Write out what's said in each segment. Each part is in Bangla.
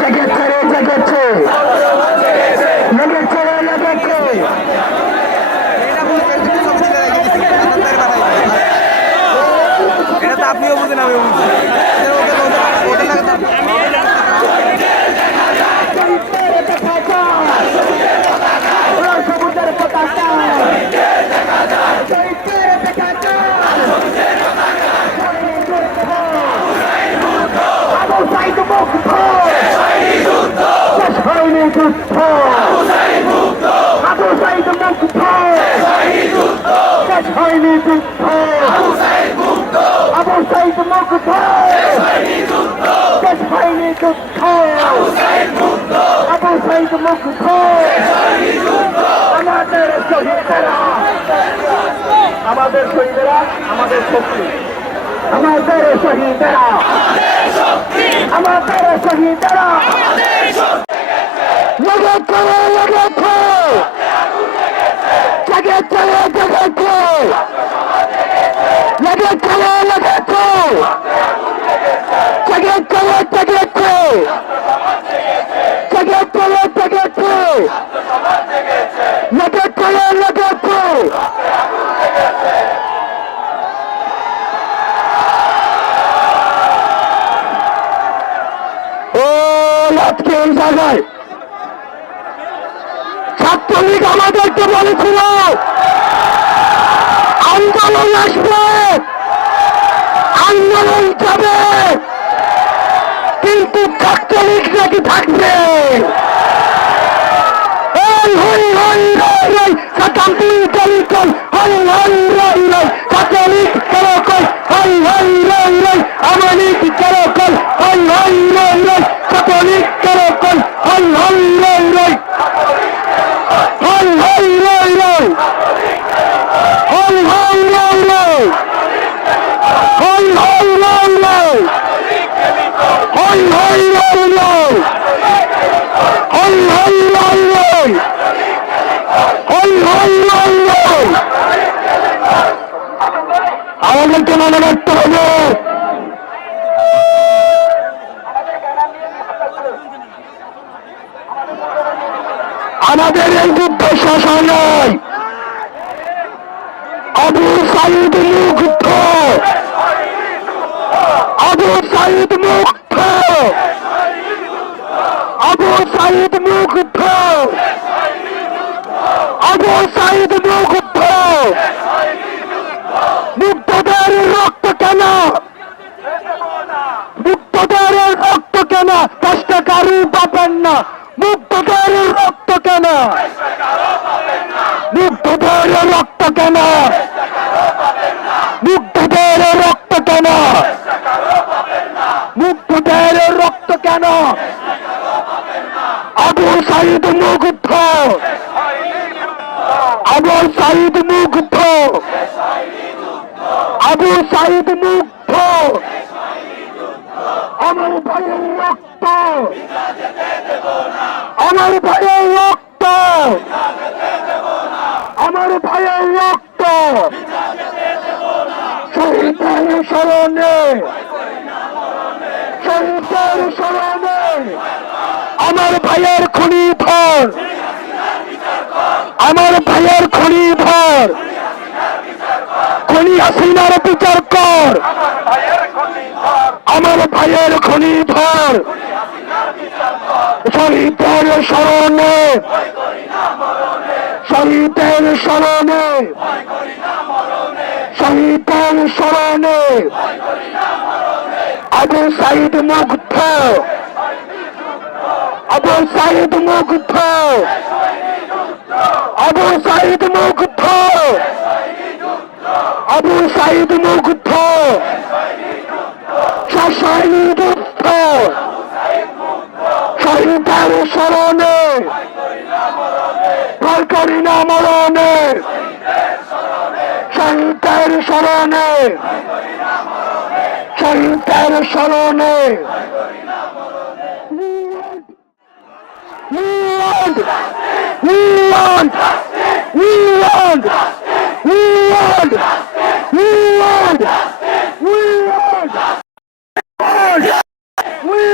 জেগেছে রে জেগেছে, লেগেছে রে লেগেছে। এটা তো আপনিও বুঝেন আমিও বুঝি। আমাদের শহীদেরা আমাদের শক্তি, আমাদের শহীদেরা আমাদের শহীদেরা লেগেছে লেগেছে, জেগেছে জেগেছে, লেগেছে লেগেছে, জেগেছে জেগেছে, জেগেছে জেগেছে, লেগেছে লেগেছে। আজকে এই জায়গায় ছাত্রলীগ আমাদেরকে বলেছিল আন্দোলন আসবে, আন্দোলন যাবে, কিন্তু ছাত্রলীগ নাকি থাকবে। ছাত্রলীগ কেন কই হই হই রই রই, আমালিক কেন কই হই হই রই রই, ছাত্রলীগ কেন কই হই হই রই রই, হই হই রই রই, হই হই রই রই, হই হই রই রই, হই হই রই রই, হই হই রই রই, হই হই রই রই। আমাদেরকে মনে রাখতে হবে আমাদের এই যুদ্ধ শেষ হয় নাই। আবু সাইদ মুগ্ধ, আবু সাইদ মুগ্ধ, আবু সাইদ মুগ্ধ, আবু সাইদ মুগ্ধ। মুগ্ধদের রক্ত কেন, মুগ্ধদের রক্ত কেন কষ্টকারী পাবেন না, মুগ্ধদের রক্ত কেন, মুগ্ধদের রক্ত কেন, মুগ্ধদের রক্ত কেন, মুগ্ধদের রক্ত কেন। আবু সাইদ মুগ্ধ, আবু সাইদ মুগ্ধ, আবু সাইদ মুগ্ধ। আমার ভাইয়ের রক্ত, আমার ভাইয়ের রক্ত, আমার ভাইয়ের রক্ত শহীদের স্মরণে, শহীদের স্মরণে। আমার ভাইয়ের খুনি ধর, আমার ভাইয়ের খুনি ধর, খুনি হাসিনার বিচার কর, আমার ভাইয়ের খুনি ধর। শহীদের স্মরণে, শহীদের স্মরণে, শহীদের স্মরণে। আবু সাইদ মুগ্ধ, আবু সাইদ মুগ্ধ, আবু সাইদ মুগ্ধ, আবু সাইদ মুগ্ধ। শহীদ যুদ্ধ, শহীদের স্মরণে, ভয় করি না মরণে, শহীদের স্মরণে, শহীদের স্মরণে। We want, we want, we want, we want, we want, we want, we want.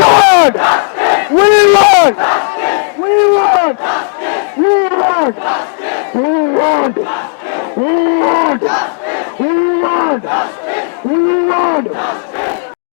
want, we want, we want, we want, we want, we want, we want, we want.